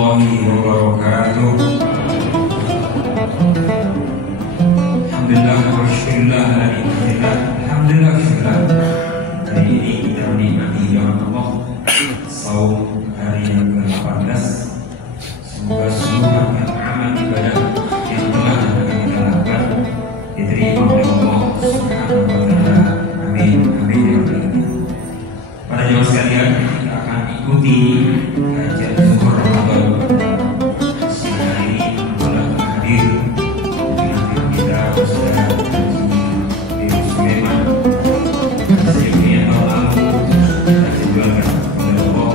warahmatullahi wabarakatuh. Alhamdulillah wa syukurillah alhamdulillah syukurillah. Hari ini kita menikmati Allah saum hari yang ke-18. Semoga seluruh amal ibadah yang telah kita lakukan diterima oleh Allah Subhanahu wa taala. Amin amin ya rabbal alamin. Para jemaah sekalian, kita akan ikuti kajian zuhur Ramadan. Siang hari ini adalah hadir dengan kita Ustaz Haji Sulaiman. Sebelumnya tahun lalu kita dijualkan oleh Allah.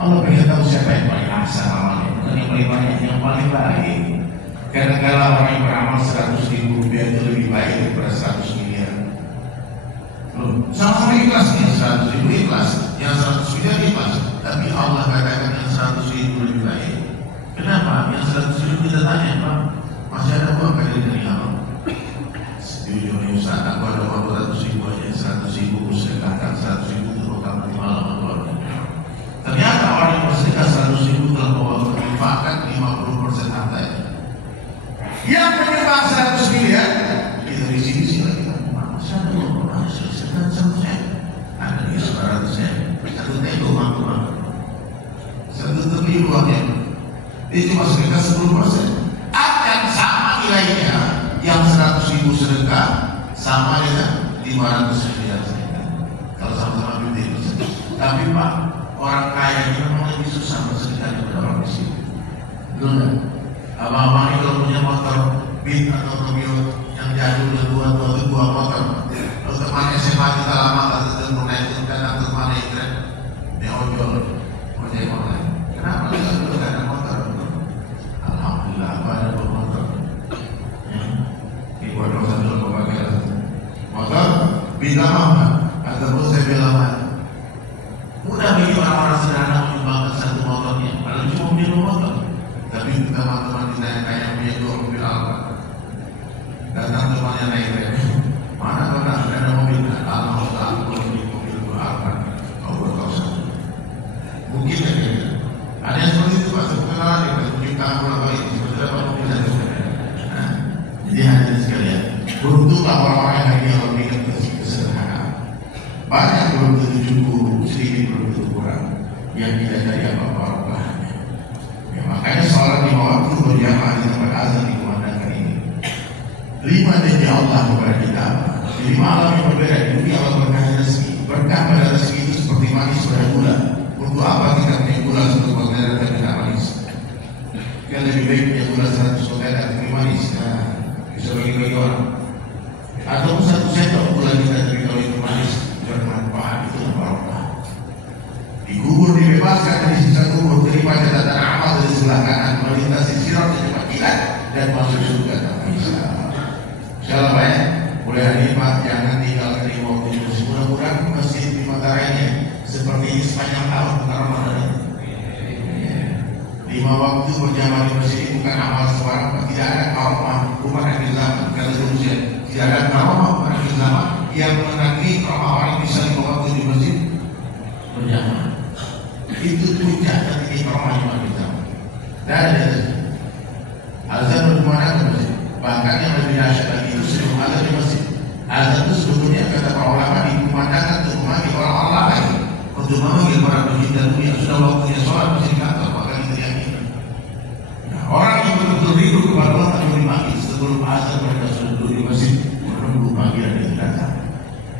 Allah pengen tahu siapa yang paling ahsan amalnya, bukan yang paling banyak, yang paling baik. Kadang-kadang orang yang beramal 100.000 rupiah itu lebih baik daripada 100 miliar. Sama-sama ikhlas nih, 100.000 ikhlas, yang 100 miliar ikhlas. Tapi Allah katakan yang 100.000 lebih baik. Kenapa? Yang 100.000 kita tanya, Pak, masih ada uang dari Allah? Sejujurnya Ustaz, aku ada uang 200.000 aja, 100.000 sedekahkan, 100.000 terutama di malam keluarga. Ternyata orang yang bersedekah 100.000 telah menginfakkan 50% hartanya. Yang menyumbang 100 miliar itu risih-risih lagi. Masa ada uang hasil sedekah 100.000? Ada di 100.000. Satu teko uang. Satu triliun uangnya. Itu cuma sedekah 10%. Akan sama nilainya yang 100.000 sedekah sama dengan 500 miliar sedekah. Kalau sama-sama duit itu. Tapi Pak, orang kaya ini memang lebih susah bersedekah daripada orang miskin. Betul nggak? Abang-abang ini kalau punya motor Beat atau Toyota yang jadul dan dua motor, kalau teman SMA kita lama atau teman naik dan atau teman naik tren, dia ojol, ojek online. Kenapa kita nggak ada motor? Alhamdulillah, apa ada motor? Ibu ada satu pakai motor, bila apa? Ataupun saya bilang mudah bagi orang-orang sederhana menyumbangkan satu motornya, padahal cuma punya 2 motor. Tapi teman-teman kita yang kaya punya 2 mobil Alfa, datang temannya naik rem, mana pernah ada mobil? Alhamdulillah aku beli mobil 2 Alfa, kau buat kau satu. Mungkin ya gitu. Ada yang seperti itu Pak, sebenarnya yang menciptakan bola balik sebenarnya Pak mobil dan sebagainya. Jadi hadirin sekalian, beruntunglah orang-orang yang lagi memikirkan kesederhanaan. Banyak belum tentu cukup, sedikit belum tentu kurang, yang tidak dari apa-apa bahannya. Ya, makanya sholat 5 waktu berjamaah di tempat azan dikumandangkan ini. 5 janji Allah kepada kita. Di 5 alam yang berbeda, di dunia Allah berkah rezeki. Berkah pada rezeki itu seperti manis pada gula. Untuk apa kita punya gula 100 kontainer tapi tidak manis? Yang lebih baik punya gula 100 kontainer tapi manis. Nah, bisa bagi-bagi orang. Atau 1 sendok gula kita tapi kalau itu manis bermanfaat, itu barokah. Dikubur dibebaskan dari sisa kubur, terima catatan amal dari sebelah kanan, melintasi sirat dari cepat kilat dan masuk surga tanpa hisab. Insyaallah Pak ya, mulai hari ini Pak jangan tinggalkan di waktu itu. Mudah-mudahan masjid di Matarainya seperti ini sepanjang tahun Ramadan. 5 waktu berjamaah di masjid ini bukan amal seorang, tidak ada karomah rumah akhir zaman, kata Rusia. Tidak ada karomah rumah akhir zaman yang menangani orang-orang bisa 5 waktu di masjid berjamaah. Itu puncak dan ini karomah rumah akhir zaman. Dan ada azan berjamaah di masjid. Bahkan yang lebih dahsyat lagi itu sebelum azan di masjid. Azan itu sebetulnya kata para ulama dikumandangkan untuk memanggil orang-orang lain, untuk memanggil para pencinta dan dunia. Sudah waktunya sholat masih di kantor, maka kita yakin. Nah, orang yang betul-betul rindu kepada Allah akan dipanggil sebelum azan mereka sudah duduk di masjid menunggu panggilan yang datang.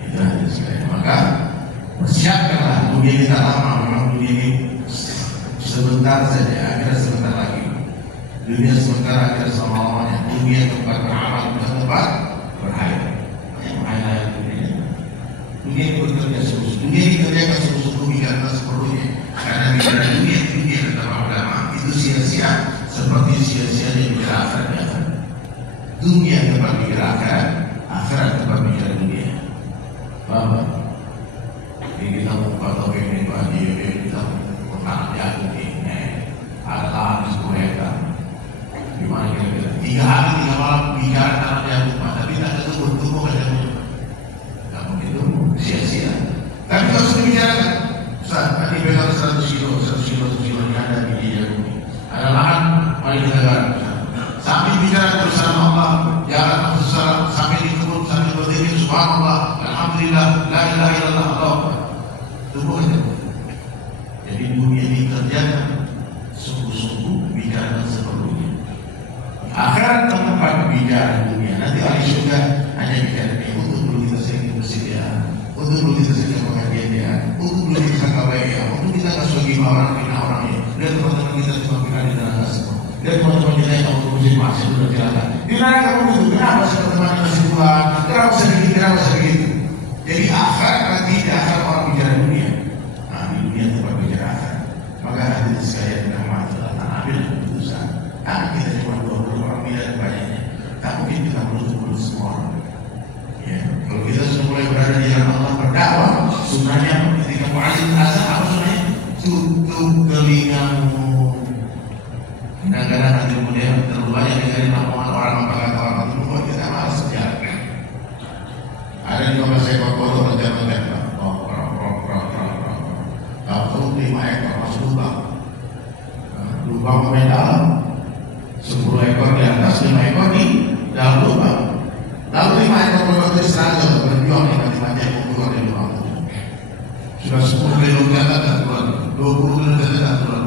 Itu ada sekali. Maka persiapkanlah dunia kita lama, memang dunia ini sebentar saja, akhirnya sebentar lagi. Dunia sebentar, akhirnya selama-lamanya. dunia tempat beramal, bukan tempat berhayal. Banyak menghayal dunia. Dunia ini bekerja sungguh-sungguh. Dunia ini kerjakan sungguh-sungguh bicara seperlunya. Karena bicara dunia kata ulama itu sia-sia, seperti sia-sianya bicara akhirat. Dunia tempat bicara akhirat tempat bicara dunia. Paham? Jadi kita buka topik ini bagi kita menang jagung ini. Ada sebuah gimana kira-kira 3 hari 3 malam bicara tanah jagung, tapi tak ketemu kan jagung. Tak mungkin itu sia-sia. Tapi kalau sudah bicarakan, Ustaz, tadi pegang 100 kilo yang ada di jagung ini. Ada lahan paling negara. Sambil bicara bersama Allah, jalan bersama sambil di kebun sambil berdiri, subhanallah, alhamdulillah, la ilaha illallah, Allah. Tunggu aja. Jadi dunia ini kerjakan sungguh-sungguh bicara seperlunya. Akhirat tempat bicara dunia. Nanti ahli surga hanya bicara ini untuk dulu kita sering bersedia, untuk dulu kita sering pengajian ya, untuk dulu kita kabai ya, untuk kita kasugi orang orangnya. Lihat teman-teman kita semua kita di neraka semua. Lihat teman-teman kita yang untuk musim masih sudah celaka. Di neraka kamu itu kenapa sih teman masih pulang? Kenapa sedikit? Jadi akhirat nanti akhirat orang bicara dunia. Nah di dunia tempat bicara akhirat. Maka hadirin sekalian rahmat Allah Taala ambil keputusan. Kita cuma 20 orang miliar banyaknya. Tak mungkin kita menutup semua orang. Ya, kalau kita sudah mulai berada di jalan Allah berdakwah, sunnahnya ketika muadzin azan apa sunnahnya? Tutup telingamu. Kadang-kadang nanti kemudian terlalu banyak dengerin omongan orang apa kata orang itu membuat kita malas berjalan. Ada 15 ekor kodok menjadi kalau 5 ekor masuk lubang main dalam, 10 ekor di atas, 5 ekor di dalam lubang. Lalu 5 ekor kodok itu seragam berjuang dengan mati-mati keluar dari lubang itu. Sudah 10 kilo ke atas dan keluar, 20 kilo ke atas dan keluar.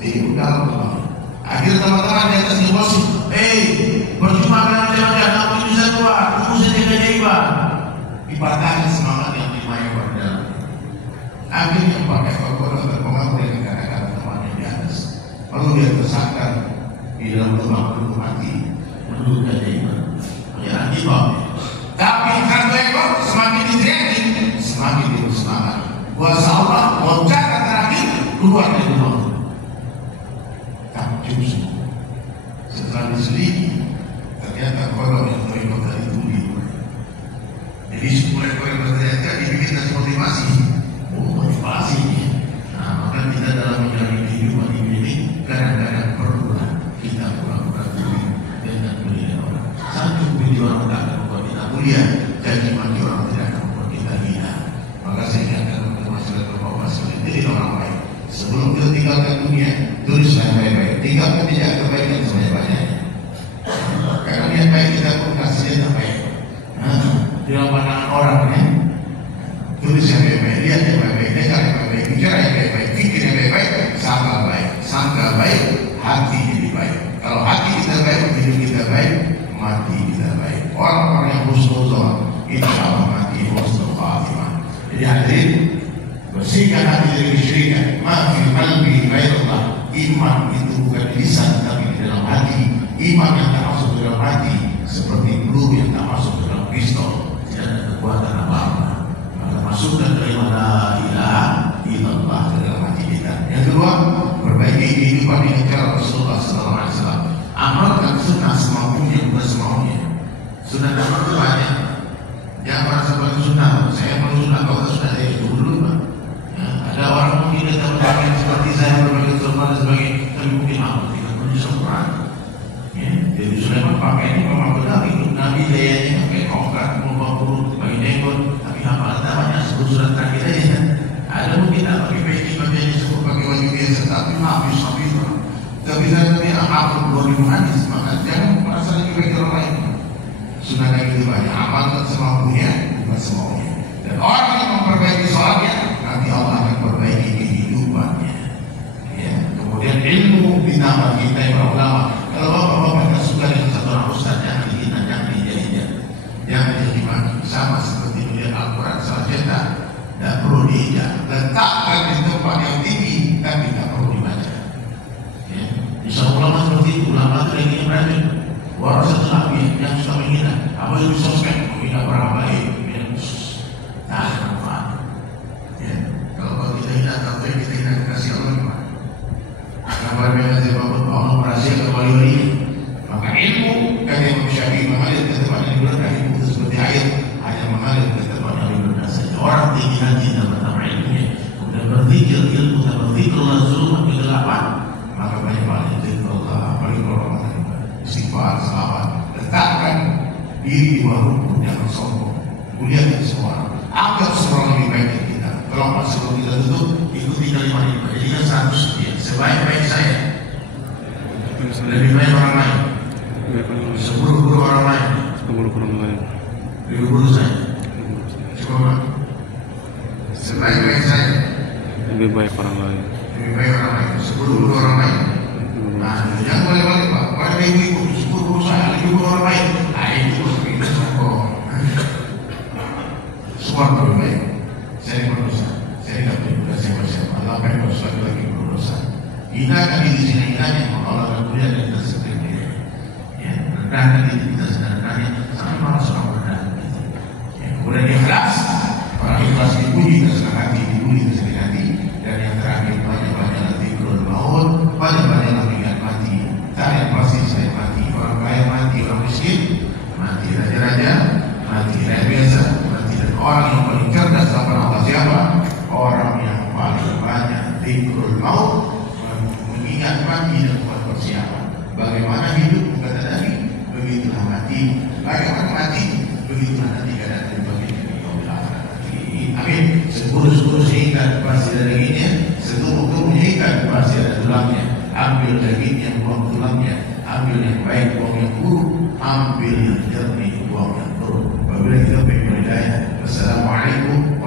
Itu dalam lubang. Akhirnya teman-teman di atas ngegosip, percuma kalian jangan aku ini bisa keluar, tunggu saja keajaiban. Dipatahkan semangat yang 5 ekor di dalam. Akhirnya 4 ekor kodok terpengaruh dengan kata-kata temannya di atas. Lalu dia tersangkar di dalam lubang belum mati, menunggu keajaiban. Menyerah tiba. Tapi 1 ekor semakin diteriaki, semakin dia bersemangat. Kuasa Allah loncakan terakhir keluar dari lubang. Setelah diselidiki, ternyata kodok yang terikut tadi itu jadi 10 ekor yang berteriak dibikin kasih motivasi. Nah, maka kita dalam menjalani kehidupan ini kadang-kadang perlulah kita pura-pura mulia dengan mulia orang. Satu puji orang tak akan membuat kita mulia, jadi maki orang tidak akan membuat kita hina. Maka saya ingatkan untuk masyarakat berpapasan jadi orang baik. Sebelum kita tinggalkan dunia, tulislah baik-baik. Tinggalkan jejak kebaikan sebanyak-banyaknya. Karena niat baik kita pun kasih yang baik. Dalam pandangan orang ya, tulis yang baik-baik, lihat yang baik-baik, dengar yang baik-baik, bicara yang baik-baik, pikir yang baik-baik, sangka baik, hati jadi baik. Kalau hati kita baik, hidup kita baik, mati kita baik. Orang-orang yang husnuzon, insya Allah mati husnul khatimah. Jadi hadirin, bersihkan hati dari kesyirikan. Maafin qalbi ghairullah. Iman itu bukan di lisan tapi di dalam hati. Iman yang tak masuk ke dalam hati seperti peluru yang tak masuk ke dalam pistol, tidak ada kekuatan apa-apa. Maka masukkan dari la ilaha illallah ke dalam hati kita. Yang kedua, perbaiki kehidupan dengan cara Rasulullah SAW. Amalkan sunnah semampunya, bukan semaunya. Sunnah dapat itu banyak. Jangan merasa paling sunnah. Saya paling sunnah, kalau sunnah saya itu dulu, Pak. Ya, ada orang mungkin datang berbagai seperti saya berbagai surma dan sebagainya, tapi mungkin aku tidak perlu Quran. Ya, jadi Sulaiman pakai ini memang benar ikut Nabi gayanya pakai tongkat, membawa burung, pakai jenggot, tapi hafalan namanya sebut surat terakhir aja. Ada mungkin tak pakai peci, bajunya sebut pakai baju biasa, tapi habis. Tapi saya tadi hafal 2000 hadis, maka jangan merasa lagi bagi orang lain. Sudah kayak gitu banyak, amalkan semampunya, bukan semaunya. Dan orang yang memperbaiki sholatnya, nanti Allah akan perbaiki kehidupannya. Ya, kemudian ilmu ditambah kita yang ulama. Kalau bapak-bapak tak suka dengan satu orang ustaz, jangan dihina, jangan dijadikan, jangan dijadi sama seperti melihat Al-Quran salah cetak, tidak perlu diinjak. Letakkan di tempat yang tinggi, tapi tak perlu dibaca. Ya. Bisa ulama seperti itu, ulama itu lagi yang berani. warasatul anbiya yang suka menghina, apa yang di sosmed menghina para baik, menghina khusus, tak ada manfaat. Ya, kalau kita hina sampai kita hina kasih Allah gimana? Kabar yang saya bangun Allah merahsia kembali ini, maka ilmu kata Imam Syafi'i mengalir ke tempat yang berendah itu seperti air hanya mengalir ke tempat yang berendah saja. Orang tinggi hati dan bertambah ilmunya, kemudian berzikir ilmu dan berzikir Allah zulmat kegelapan, maka banyak-banyak zikir Allah, paling orang istighfar, selawat, letakkan diri di bawah rukun, jangan sombong, muliakan semua orang, anggap semua lebih baik dari kita. Kalau sebelum kita tutup, ikuti kalimat ini, jadikan 100 dia, sebaik-baik saya, lebih baik orang lain, 10 guru orang lain, lebih buruk saya, coba, sebaik-baik saya, lebih baik orang lain, 10 guru orang lain. Nah, jangan boleh-boleh Pak, pada ibu-ibu 10 guru saya, lebih guru orang lain. Nah, itu seperti sombong. Semua lebih baik. Saya berdosa, saya tidak berdosa siapa-siapa. Allah akan berdosa lagi berdosa. Hinakan diri sini hinanya, maka Allah akan mulia dan kita seperti dia. Ya, rendahkan diri kita sebenarnya sampai malah seorang rendah. Ya, kemudian ikhlas, orang ikhlas dipuji dan senang hati, dipuji dan senang hati. Dan yang terakhir banyak-banyak zikrul maut, banyak-banyak ingat mati. Tak yang pasti saya mati, orang kaya mati, orang miskin mati, raja-raja mati, rakyat biasa mati. Dan orang yang paling cerdas dalam Allah siapa? Orang yang paling banyak zikrul maut, mengingat mati dan buat persiapan. Bagaimana hidup kata Nabi, begitulah mati. Bagaimana mati, begitulah nanti keadaan dari bagian yaumil akhir nanti. Amin. Sekurus-kurus ikan pasti ada dagingnya, setubuh-tubuhnya ikan pasti ada tulangnya. Ambil dagingnya, buang tulangnya. Ambil yang baik, buang yang buruk. Ambil yang jernih, buang yang buruk. Wabillahi taufiq wal hidayah. Wassalamualaikum